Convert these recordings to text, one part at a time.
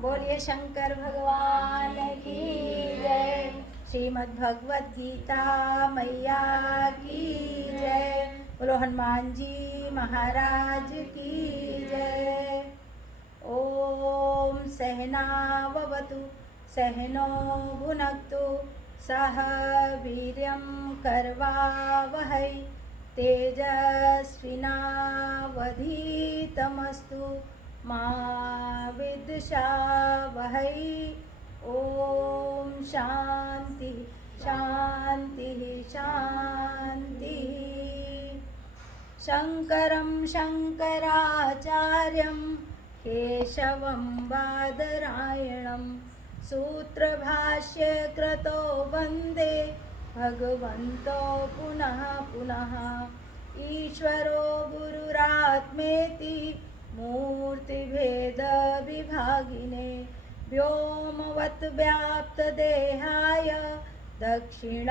बोलिए शंकर भगवान की जय। श्रीमद् भगवद गीता मैया की जय। बोलो हनुमान जी महाराज की जय। ओम सहनाववतु सहनो भुनक्तु सह वीर्यं करवावहै तेजस्विनावधीतमस्तु मा विद्विषावहै। ओम शांति शांति शांति। शंकरं शंकराचार्यं केशवं बादरायणं सूत्रभाष्ये कृतो वन्दे भगवन्तो पुनः पुनः। ईश्वरो गुरुरात्मेति मूर्तिभेदविभागिने व्योमवत् व्याप्तदेहाय दक्षिणामूर्तये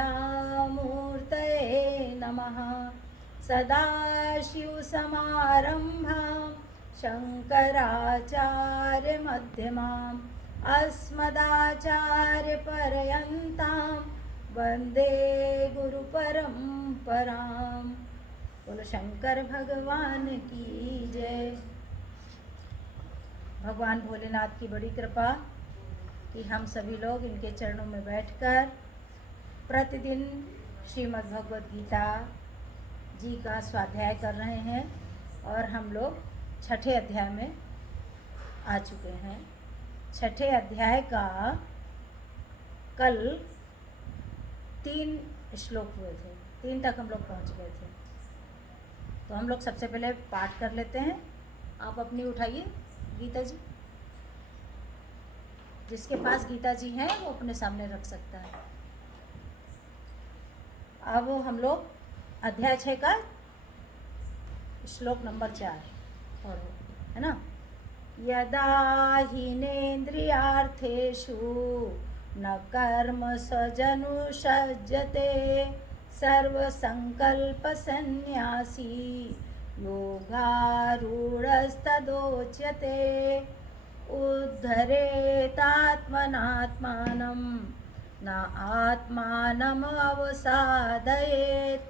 नमः। सदाशिवसमारम्भां शङ्कराचार्यमध्यमाम् अस्मदाचार्यपर्यन्तां वन्दे गुरुपरम्परां। बोलो शंकर भगवान की जय। भगवान भोलेनाथ की बड़ी कृपा कि हम सभी लोग इनके चरणों में बैठकर प्रतिदिन श्रीमद् भगवद गीता जी का स्वाध्याय कर रहे हैं और हम लोग छठे अध्याय में आ चुके हैं। छठे अध्याय का कल 3 श्लोक हुए थे, 3 तक हम लोग पहुंच गए थे। तो हम लोग सबसे पहले पाठ कर लेते हैं। आप अपनी उठाइए गीता जी। जिसके पास गीता जी हैं वो अपने सामने रख सकता है। अब हम लोग अध्याय 6 का श्लोक नंबर 4 पढ़ो, है ना। यदा हीनेन्द्रियार्थेषु न कर्म सजनुषज्जते सर्वसंकल्पसन्न्यासी योगारूढस्तदोच्यते। उद्धरेतात्मनात्मानं न आत्मानम् अवसादयेत्।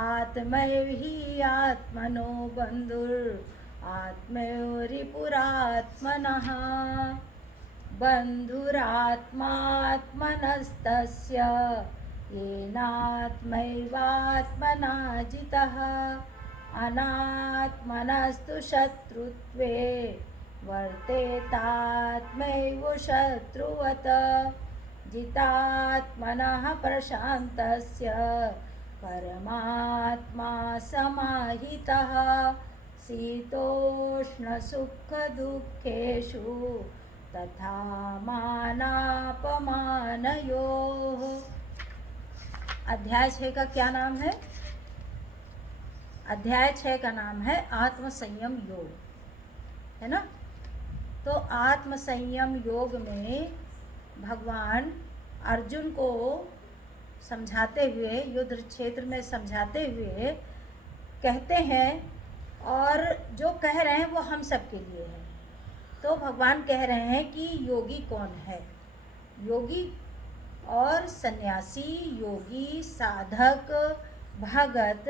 आत्मैव हि आत्मनो बन्धुर् आत्मैव रिपुरात्मनः। बन्धुरात्मात्मनस्तस्य येनात्मैवात्मना जितः। अनात्मनस्तु शत्रुत्वे वर्तेतात्मैव शत्रुवत्। जितात्मनः प्रशान्तस्य परमात्मा समाहितः। शीतोष्णसुखदुःखेषु तथा मानापमानयोः। अध्याय 6 का क्या नाम है? अध्याय 6 का नाम है आत्म संयम योग, है ना। तो आत्म संयम योग में भगवान अर्जुन को समझाते हुए, युद्ध क्षेत्र में समझाते हुए कहते हैं, और जो कह रहे हैं वो हम सब के लिए है। तो भगवान कह रहे हैं कि योगी कौन है। योगी और सन्यासी, योगी, साधक, भगत,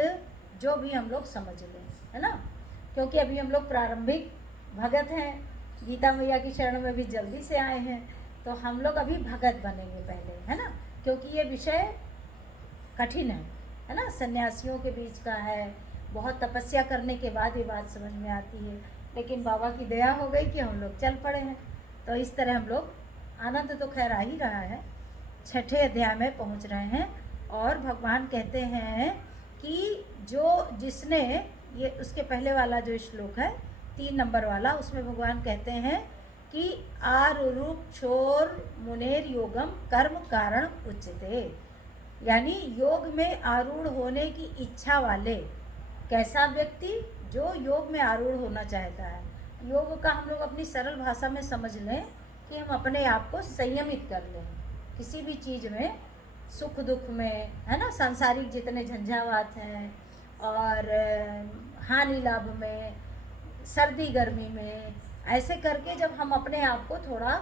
जो भी हम लोग समझ लें, है ना। क्योंकि अभी हम लोग प्रारंभिक भगत हैं, गीता मैया की शरण में भी जल्दी से आए हैं, तो हम लोग अभी भगत बनेंगे पहले, है ना। क्योंकि ये विषय कठिन है ना, सन्यासियों के बीच का है। बहुत तपस्या करने के बाद ये बात समझ में आती है, लेकिन बाबा की दया हो गई कि हम लोग चल पड़े हैं। तो इस तरह हम लोग, आनंद तो खैर आ ही रहा है। छठे अध्याय में पहुंच रहे हैं और भगवान कहते हैं कि जिसने ये, उसके पहले वाला जो श्लोक है 3 नंबर वाला, उसमें भगवान कहते हैं कि आरुरुक्षोर मुनेर योगम कर्म कारण उच्यते। यानी योग में आरूढ़ होने की इच्छा वाले, कैसा व्यक्ति? जो योग में आरूढ़ होना चाहता है। योग का हम लोग अपनी सरल भाषा में समझ लें कि हम अपने आप को संयमित कर लें किसी भी चीज़ में, सुख दुख में, है ना। सांसारिक जितने झंझावात हैं और हानि लाभ में, सर्दी गर्मी में, ऐसे करके जब हम अपने आप को थोड़ा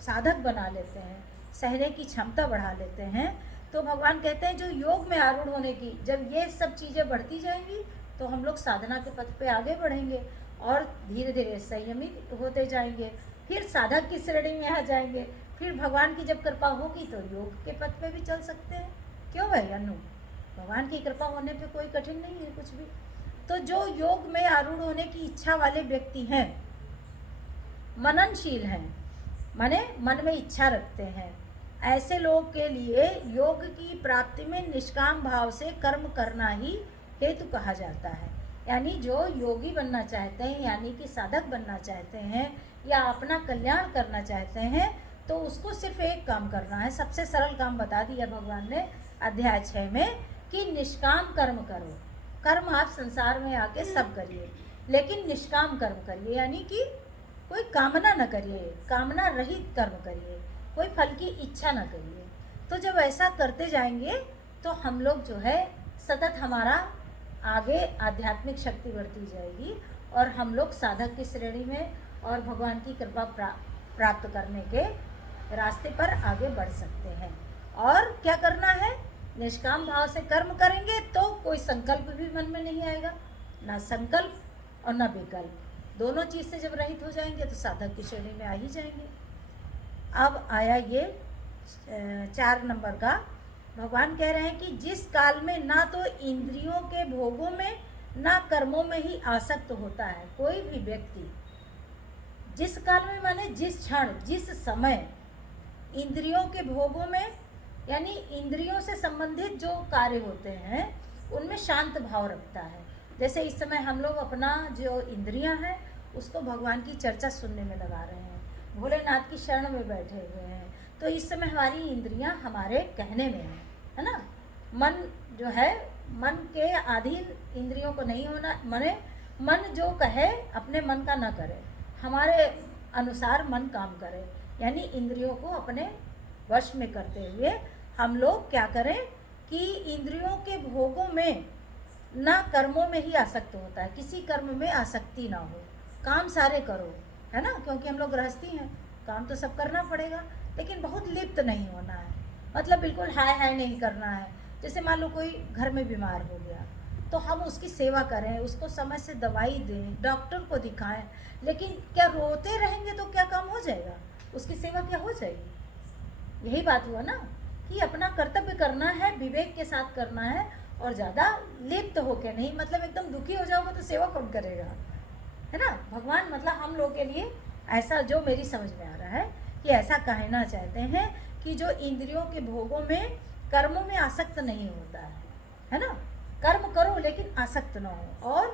साधक बना लेते हैं, सहने की क्षमता बढ़ा लेते हैं, तो भगवान कहते हैं जो योग में आरूढ़ होने की जब ये सब चीज़ें बढ़ती जाएंगी तो हम लोग साधना के पथ पे आगे बढ़ेंगे और धीरे धीरे संयमित होते जाएंगे, फिर साधक की श्रेणी में आ जाएंगे, फिर भगवान की जब कृपा होगी तो योग के पथ पे भी चल सकते हैं। क्यों भाई अनु, भगवान की कृपा होने पे कोई कठिन नहीं है कुछ भी। तो जो योग में आरूढ़ होने की इच्छा वाले व्यक्ति हैं, मननशील हैं, माने मन में इच्छा रखते हैं, ऐसे लोग के लिए योग की प्राप्ति में निष्काम भाव से कर्म करना ही हेतु कहा जाता है। यानी जो योगी बनना चाहते हैं, यानी कि साधक बनना चाहते हैं या अपना कल्याण करना चाहते हैं, तो उसको सिर्फ एक काम करना है। सबसे सरल काम बता दिया भगवान ने अध्याय 6 में कि निष्काम कर्म करो। कर्म आप संसार में आके सब करिए, लेकिन निष्काम कर्म करिए, यानी कि कोई कामना न करिए, कामना रहित कर्म करिए, कोई फल की इच्छा न करिए। तो जब ऐसा करते जाएंगे तो हम लोग जो है सतत हमारा आगे आध्यात्मिक शक्ति बढ़ती जाएगी और हम लोग साधक की श्रेणी में और भगवान की कृपा प्राप्त करने के रास्ते पर आगे बढ़ सकते हैं। और क्या करना है, निष्काम भाव से कर्म करेंगे तो कोई संकल्प भी मन में नहीं आएगा, ना संकल्प और ना विकल्प, दोनों चीज़ से जब रहित हो जाएंगे तो साधक की श्रेणी में आ ही जाएंगे। अब आया ये 4 नंबर का, भगवान कह रहे हैं कि जिस काल में ना तो इंद्रियों के भोगों में ना कर्मों में ही आसक्त होता है कोई भी व्यक्ति, जिस काल में माने जिस क्षण जिस समय इंद्रियों के भोगों में, यानी इंद्रियों से संबंधित जो कार्य होते हैं उनमें शांत भाव रखता है। जैसे इस समय हम लोग अपना जो इंद्रियां हैं उसको भगवान की चर्चा सुनने में लगा रहे हैं, भोलेनाथ की शरण में बैठे हुए हैं, तो इस समय हमारी इंद्रियां हमारे कहने में है ना। मन जो है, मन के अधीन इंद्रियों को नहीं होना, माने मन जो कहे अपने मन का ना करे, हमारे अनुसार मन काम करे, यानी इंद्रियों को अपने वश में करते हुए हम लोग क्या करें कि इंद्रियों के भोगों में ना कर्मों में ही आसक्त होता है, किसी कर्म में आसक्ति ना हो, काम सारे करो, है ना, क्योंकि हम लोग गृहस्थी हैं, काम तो सब करना पड़ेगा, लेकिन बहुत लिप्त नहीं होना है, मतलब बिल्कुल हाय हाय नहीं करना है। जैसे मान लो कोई घर में बीमार हो गया तो हम उसकी सेवा करें, उसको समय से दवाई दें, डॉक्टर को दिखाएं, लेकिन क्या रोते रहेंगे तो क्या काम हो जाएगा, उसकी सेवा क्या हो जाएगी। यही बात हुआ ना कि अपना कर्तव्य करना है, विवेक के साथ करना है और ज़्यादा लिप्त होके नहीं, मतलब एकदम दुखी हो जाओगे तो सेवा कौन करेगा, है ना। भगवान मतलब हम लोग के लिए ऐसा, जो मेरी समझ में आ रहा है कि ऐसा कहना चाहते हैं कि जो इंद्रियों के भोगों में कर्मों में आसक्त नहीं होता है ना, कर्म करो लेकिन आसक्त न हो, और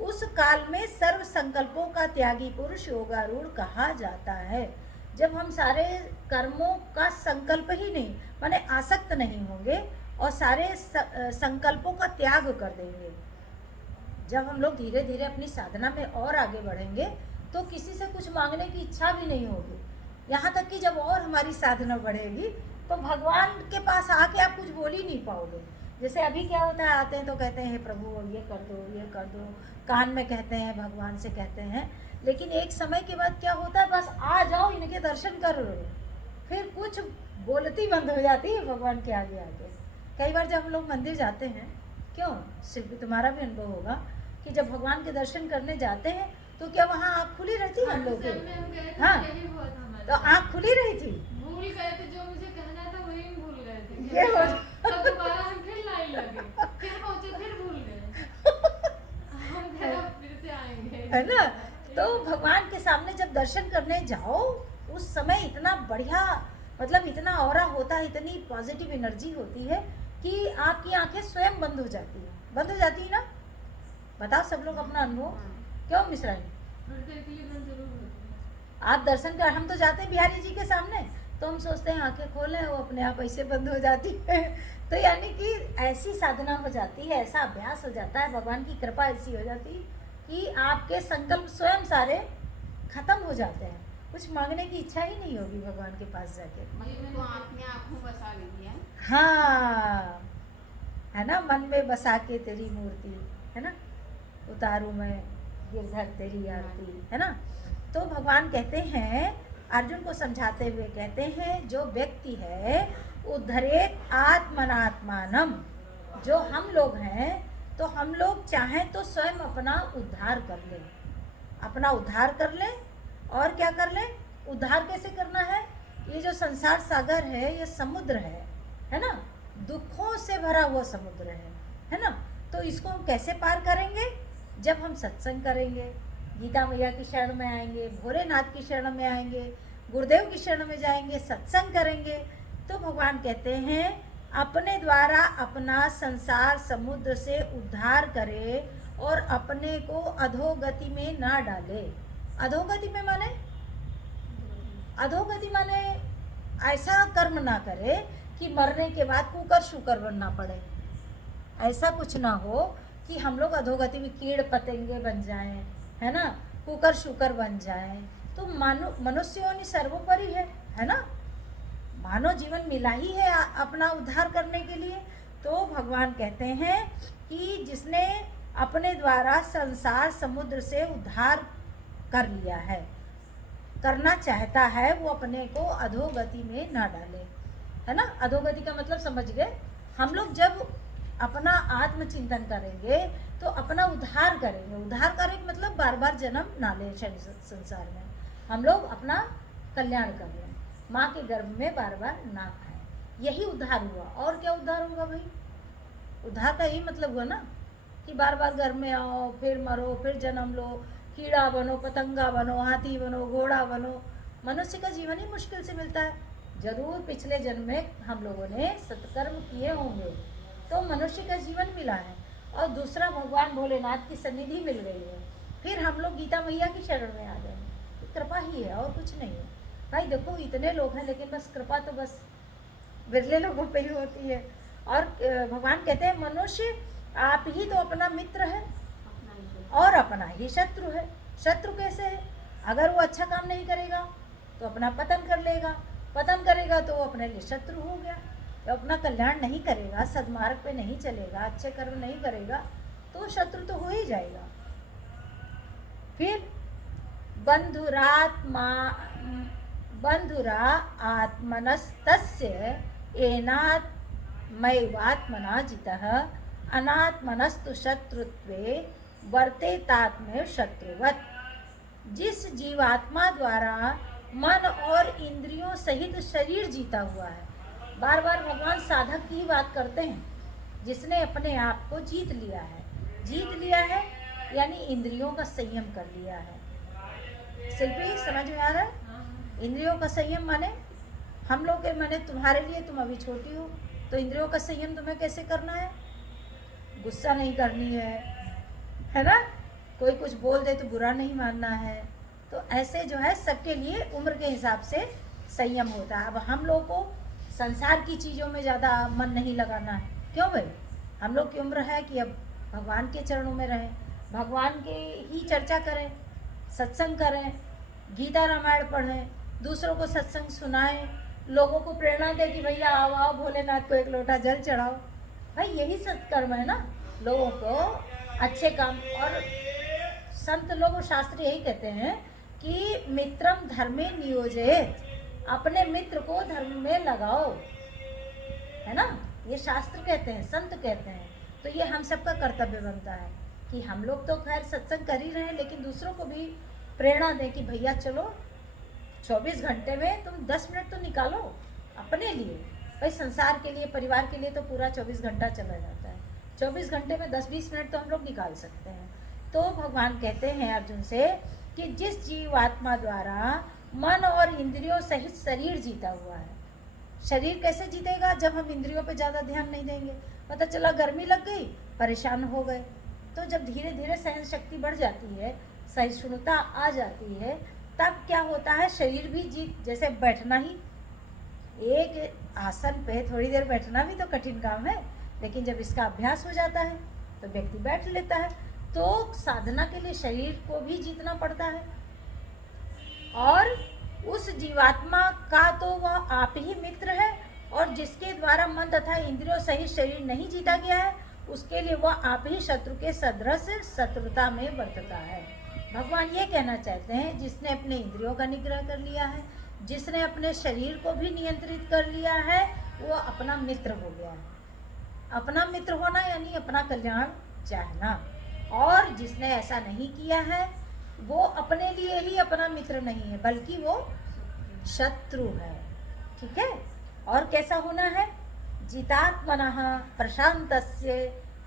उस काल में सर्व संकल्पों का त्यागी पुरुष योगारूढ़ कहा जाता है। जब हम सारे कर्मों का संकल्प ही नहीं, माने आसक्त नहीं होंगे और सारे संकल्पों का त्याग कर देंगे, जब हम लोग धीरे धीरे अपनी साधना में और आगे बढ़ेंगे तो किसी से कुछ मांगने की इच्छा भी नहीं होगी। यहाँ तक कि जब और हमारी साधना बढ़ेगी तो भगवान के पास आके आप कुछ बोल ही नहीं पाओगे। जैसे अभी क्या होता है, आते हैं तो कहते हैं हे प्रभु ये कर दो, ये कर दो, कान में कहते हैं, भगवान से कहते हैं, लेकिन एक समय के बाद क्या होता है, बस आ जाओ इनके दर्शन कर लो, फिर कुछ बोलती बंद हो जाती है भगवान के आगे आके। कई बार जब हम लोग मंदिर जाते हैं, क्यों, सिर्फ तुम्हारा भी अनुभव होगा कि जब भगवान के दर्शन करने जाते हैं तो क्या वहाँ आँख खुली रहती है हम लोग की, हाँ, तो आँख खुली रही थी, भूल गए थे, जो मुझे कहना था वही भूल गए थे, ये हो तब दोबारा हम फिर लाइन लगे, फिर पहुंचे, फिर भूल गए, हम फिर से आएंगे, है ना। तो भगवान के सामने जब दर्शन करने जाओ उस समय इतना बढ़िया, मतलब इतना ऑरा होता है, इतनी पॉजिटिव एनर्जी होती है कि आपकी आंखें स्वयं बंद हो जाती है, बंद हो जाती है ना। बताओ सब लोग अपना अनुभव, क्यों मिश्रानी, आप दर्शन कर, हम तो जाते हैं बिहारी जी के सामने तो हम सोचते हैं आंखें खोलें, वो अपने आप ऐसे बंद हो जाती है। तो यानी कि ऐसी साधना हो जाती है, ऐसा अभ्यास हो जाता है, भगवान की कृपा ऐसी हो जाती है कि आपके संकल्प स्वयं सारे खत्म हो जाते हैं, कुछ मांगने की इच्छा ही नहीं होगी भगवान के पास जाके। तो आपने आँखों बसा ली है, हाँ, है ना, मन में बसा के तेरी मूर्ति, है ना, उतारू मैं गिरधर तेरी आरती, है ना। तो भगवान कहते हैं, अर्जुन को समझाते हुए कहते हैं, जो व्यक्ति है उद्धरेत आत्मनात्मानम, जो हम लोग हैं तो हम लोग चाहें तो स्वयं अपना उद्धार कर लें, अपना उद्धार कर लें। और क्या कर लें? उद्धार कैसे करना है? ये जो संसार सागर है ये समुद्र है ना, दुखों से भरा हुआ समुद्र है ना। तो इसको हम कैसे पार करेंगे? जब हम सत्संग करेंगे, गीता मैया की शरण में आएंगे, भोलेनाथ की शरण में आएंगे, गुरुदेव की शरण में जाएंगे, सत्संग करेंगे। तो भगवान कहते हैं अपने द्वारा अपना संसार समुद्र से उद्धार करे और अपने को अधोगति में ना डाले। अधोगति में माने, अधोगति माने ऐसा कर्म ना करे कि मरने के बाद कुकर शुकर बनना पड़े। ऐसा कुछ ना हो कि हम लोग अधोगति में कीड़ पतंगे बन जाएं, है ना, कुकर शुकर बन जाएं। तो मनुष्य योनि सर्वोपरि है ना, मानव जीवन मिला ही है अपना उद्धार करने के लिए। तो भगवान कहते हैं कि जिसने अपने द्वारा संसार समुद्र से उद्धार कर लिया है, करना चाहता है, वो अपने को अधोगति में ना डाले, है ना। अधोगति का मतलब समझ गए? हम लोग जब अपना आत्मचिंतन करेंगे तो अपना उद्धार करेंगे। उद्धार करेंगे मतलब बार बार जन्म ना ले संसार में, हम लोग अपना कल्याण कर लें, माँ के गर्भ में बार बार ना खाएं। यही उद्धार हुआ। और क्या उद्धार होगा भाई? उद्धार का यही मतलब हुआ ना कि बार बार घर में आओ, फिर मरो, फिर जन्म लो, कीड़ा बनो, पतंगा बनो, हाथी बनो, घोड़ा बनो। मनुष्य का जीवन ही मुश्किल से मिलता है। जरूर पिछले जन्म में हम लोगों ने सत्कर्म किए होंगे तो मनुष्य का जीवन मिला है, और दूसरा भगवान भोलेनाथ की सन्निधि मिल गई है, फिर हम लोग गीता मैया की शरण में आ गए। कृपा ही है और कुछ नहीं है भाई। देखो इतने लोग हैं लेकिन बस कृपा तो बस बिरले लोगों पे ही होती है। और भगवान कहते हैं मनुष्य आप ही तो अपना मित्र है और अपना ही शत्रु है। शत्रु कैसे है? अगर वो अच्छा काम नहीं करेगा तो अपना पतन कर लेगा, पतन करेगा तो वो अपने लिए शत्रु हो गया। तो अपना कल्याण नहीं करेगा, सद्मार्ग पे नहीं चलेगा, अच्छे कर्म नहीं करेगा तो शत्रु तो हो ही जाएगा। फिर बंधुरा आत्मनस्तस्य एनात्मैवात्मना जितः अनात्मनस्तु शत्रुत्वे वर्तेतात्मेव शत्रुवत्। जिस जीवात्मा द्वारा मन और इंद्रियों सहित शरीर जीता हुआ है, बार बार भगवान साधक की ही बात करते हैं, जिसने अपने आप को जीत लिया है। जीत लिया है यानी इंद्रियों का संयम कर लिया है। शिल्पी समझ में आ रहा है? इंद्रियों का संयम माने हम लोग के माने तुम्हारे लिए, तुम अभी छोटी हो तो इंद्रियों का संयम तुम्हें कैसे करना है? गुस्सा नहीं करनी है ना, कोई कुछ बोल दे तो बुरा नहीं मानना है। तो ऐसे जो है सबके लिए उम्र के हिसाब से संयम होता है। अब हम लोग को संसार की चीज़ों में ज़्यादा मन नहीं लगाना है। क्यों भाई? हम लोग की उम्र है कि अब भगवान के चरणों में रहें, भगवान के ही चर्चा करें, सत्संग करें, गीता रामायण पढ़ें, दूसरों को सत्संग सुनाएं, लोगों को प्रेरणा दें कि भैया आओ आओ भोलेनाथ को एक लोटा जल चढ़ाओ। भाई यही सत्कर्म है ना, लोगों को अच्छे काम। और संत लोग शास्त्र यही कहते हैं कि मित्रम धर्मे नियोजित, अपने मित्र को धर्म में लगाओ, है ना। ये शास्त्र कहते हैं, संत कहते हैं। तो ये हम सबका कर्तव्य बनता है कि हम लोग तो खैर सत्संग कर ही रहे हैं, लेकिन दूसरों को भी प्रेरणा दें कि भैया चलो 24 घंटे में तुम 10 मिनट तो निकालो अपने लिए। भाई संसार के लिए, परिवार के लिए तो पूरा 24 घंटा चला जाता है, 24 घंटे में 10-20 मिनट तो हम लोग निकाल सकते हैं। तो भगवान कहते हैं अर्जुन से कि जिस जीवात्मा द्वारा मन और इंद्रियों सहित शरीर जीता हुआ है। शरीर कैसे जीतेगा? जब हम इंद्रियों पे ज़्यादा ध्यान नहीं देंगे। पता चला गर्मी लग गई, परेशान हो गए। तो जब धीरे धीरे सहन शक्ति बढ़ जाती है, सहिष्णुता आ जाती है, तब क्या होता है? शरीर भी जीत, जैसे बैठना ही, एक आसन पे थोड़ी देर बैठना भी तो कठिन काम है, लेकिन जब इसका अभ्यास हो जाता है तो व्यक्ति बैठ लेता है। तो साधना के लिए शरीर को भी जीतना पड़ता है। और उस जीवात्मा का तो वह आप ही मित्र है, और जिसके द्वारा मन तथा इंद्रियों सहित शरीर नहीं जीता गया है, उसके लिए वह आप ही शत्रु के सदृश शत्रुता में बरतता है। भगवान ये कहना चाहते हैं जिसने अपने इंद्रियों का निग्रह कर लिया है, जिसने अपने शरीर को भी नियंत्रित कर लिया है, वो अपना मित्र हो गया है। अपना मित्र होना यानी अपना कल्याण चाहना। और जिसने ऐसा नहीं किया है वो अपने लिए ही अपना मित्र नहीं है बल्कि वो शत्रु है। ठीक है। और कैसा होना है? जितात्मनः प्रशांतस्य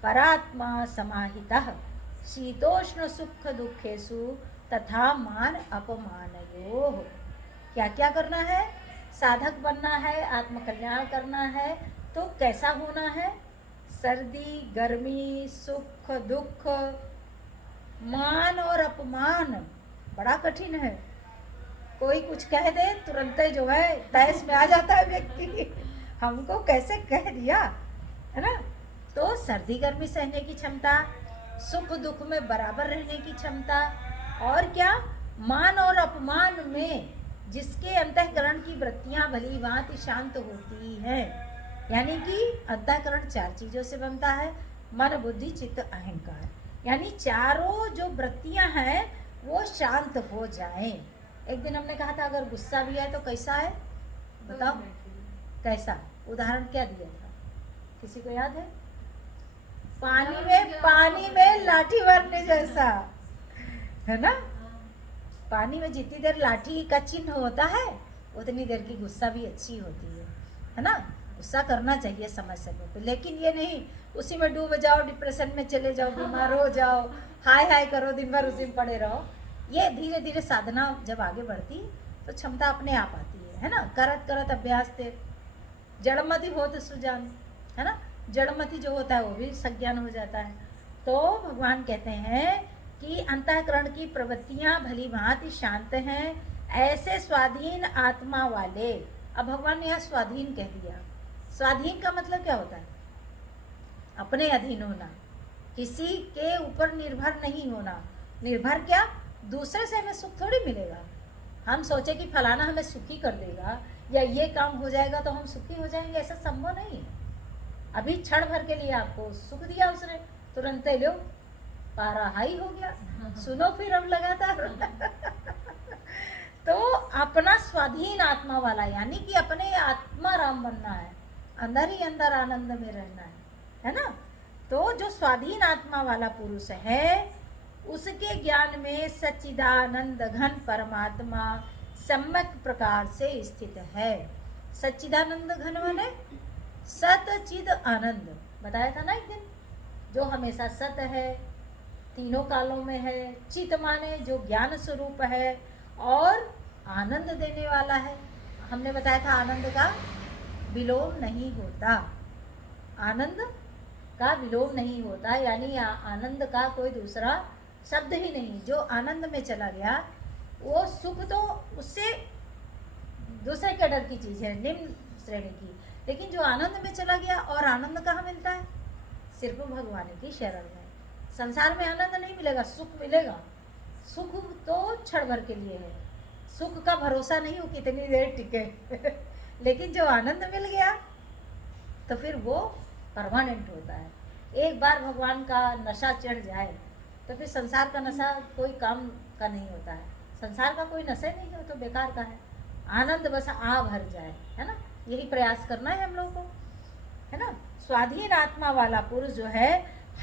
परात्मा समाहितः शीतोष्ण सुख दुखेषु तथा मान अपमानयोः। क्या क्या करना है? साधक बनना है, आत्मकल्याण करना है। तो कैसा होना है? सर्दी, गर्मी, सुख, दुख, मान और अपमान बड़ा कठिन है। कोई कुछ कह दे तुरंत जो है तहस में आ जाता है व्यक्ति, हमको कैसे कह दिया, है ना। तो सर्दी गर्मी सहने की क्षमता, सुख दुख में बराबर रहने की क्षमता, और क्या, मान और अपमान में जिसके अंतःकरण की वृत्तियां भली भांति शांत होती हैं। यानी कि अंतःकरण 4 चीजों से बनता है, मन बुद्धि चित्त अहंकार। यानी चारों जो वृत्तियां हैं वो शांत हो जाएं। एक दिन हमने कहा था अगर गुस्सा भी है तो कैसा है बताओ, कैसा? उदाहरण क्या दिया था, किसी को याद है? पानी में लाठी मारने जैसा, है ना। पानी में जितनी देर लाठी का चिन्ह होता है उतनी देर की गुस्सा भी अच्छी होती है ना। गुस्सा करना चाहिए समय समय पे, लेकिन ये नहीं उसी में डूब जाओ, डिप्रेशन में चले जाओ, बीमार हो जाओ, हाय हाय करो, दिन भर उसी में पड़े रहो। ये धीरे धीरे साधना जब आगे बढ़ती तो क्षमता अपने आप आती है ना। करत करत अभ्यास थे, जड़मति हो तो सुजान, है ना। जड़मति जो होता है वो भी सज्ञान हो जाता है। तो भगवान कहते हैं कि अंतःकरण की प्रवृत्तियां भली भांति शांत हैं, ऐसे स्वाधीन आत्मा वाले। अब भगवान ने यहाँ स्वाधीन कह दिया। स्वाधीन का मतलब क्या होता है? अपने अधीन होना, किसी के ऊपर निर्भर नहीं होना। निर्भर क्या? दूसरे से हमें सुख थोड़ी मिलेगा। हम सोचे कि फलाना हमें सुखी कर देगा या ये काम हो जाएगा तो हम सुखी हो जाएंगे, ऐसा संभव नहीं है। अभी क्षण भर के लिए आपको सुख दिया उसने, तुरंत लो पारा हाई हो गया, सुनो फिर अब लगातार। तो अपना स्वाधीन आत्मा वाला, यानी कि अपने आत्मा राम बनना है, अंदर ही अंदर आनंद में रहना है ना। तो जो स्वाधीन आत्मा वाला पुरुष है उसके ज्ञान में सच्चिदानंद घन परमात्मा सम्यक प्रकार से स्थित है। सच्चिदानंद घन माने सत चिद आनंद, बताया था ना एक दिन, जो हमेशा सत है, तीनों कालों में है। चित माने जो ज्ञान स्वरूप है और आनंद देने वाला है। हमने बताया था आनंद का विलोम नहीं होता, आनंद का विलोम नहीं होता, यानी आनंद का कोई दूसरा शब्द ही नहीं। जो आनंद में चला गया वो सुख तो उससे दूसरे कैडर की चीज़ है, निम्न श्रेणी की। लेकिन जो आनंद में चला गया, और आनंद कहाँ मिलता है? सिर्फ भगवान की शरण में। संसार में आनंद नहीं मिलेगा, सुख मिलेगा। सुख तो क्षण भर के लिए है, सुख का भरोसा नहीं हो कितनी देर टिके। लेकिन जो आनंद मिल गया तो फिर वो परमानेंट होता है। एक बार भगवान का नशा चढ़ जाए तो फिर संसार का नशा कोई काम का नहीं होता है। संसार का कोई नशा नहीं है तो बेकार का है। आनंद बस आ भर जाए, है ना। यही प्रयास करना है हम लोग को, है ना। स्वाधीन आत्मा वाला पुरुष जो है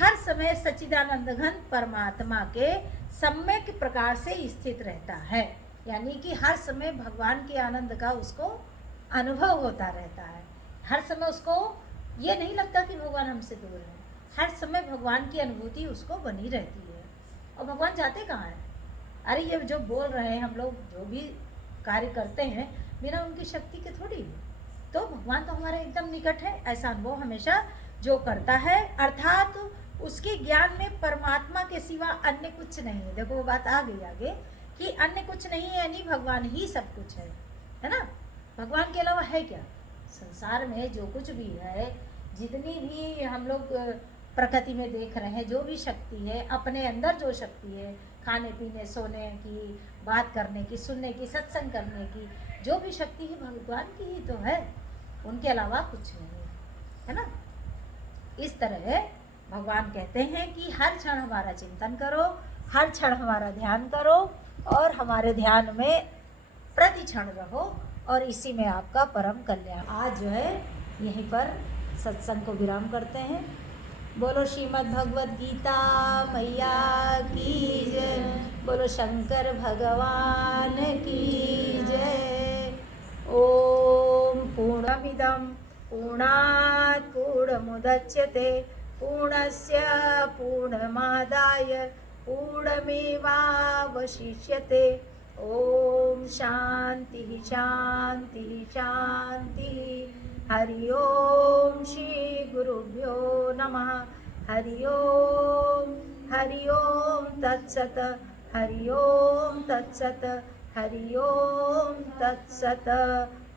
हर समय सच्चिदानंद घन परमात्मा के सम्यक प्रकार से स्थित रहता है। यानी कि हर समय भगवान के आनंद का उसको अनुभव होता रहता है। हर समय उसको ये नहीं लगता कि भगवान हमसे दूर है, हर समय भगवान की अनुभूति उसको बनी रहती है। और भगवान जाते कहाँ हैं? अरे ये जो बोल रहे हैं हम लोग, जो भी कार्य करते हैं बिना उनकी शक्ति के थोड़ी। तो भगवान तो हमारे एकदम निकट है, ऐसा अनुभव हमेशा जो करता है, अर्थात उसके ज्ञान में परमात्मा के सिवा अन्य कुछ नहीं है। देखो वो बात आ गई आगे कि अन्य कुछ नहीं है, यानी भगवान ही सब कुछ है ना। भगवान के अलावा है क्या? संसार में जो कुछ भी है, जितनी भी हम लोग प्रकृति में देख रहे हैं, जो भी शक्ति है, अपने अंदर जो शक्ति है, खाने पीने सोने की, बात करने की, सुनने की, सत्संग करने की, जो भी शक्ति है भगवान की ही तो है, उनके अलावा कुछ नहीं है ना। इस तरह भगवान कहते हैं कि हर क्षण हमारा चिंतन करो, हर क्षण हमारा ध्यान करो और हमारे ध्यान में प्रति क्षण रहो और इसी में आपका परम कल्याण। आज जो है यहीं पर सत्संग को विराम करते हैं। बोलो श्रीमद् भगवद गीता मैया की जय, बोलो शंकर भगवान की जय। ओम पूर्णमिदं पूर्णात् पूर्णमुदच्यते पूर्णस्य पूर्णमादाय पूर्णमेवावशिष्यते। ओम शांति शांति शांति। हरि ओम श्री गुरुभ्यो नमः। हरि ओम तत्सत। हरि ओम तत्सत। हरि ओम तत्सत।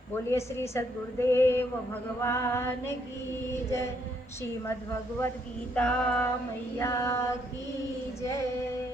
बोलिए श्री सद्गुरुदेव भगवान की जय। श्रीमद् भगवद गीता मैया की जय।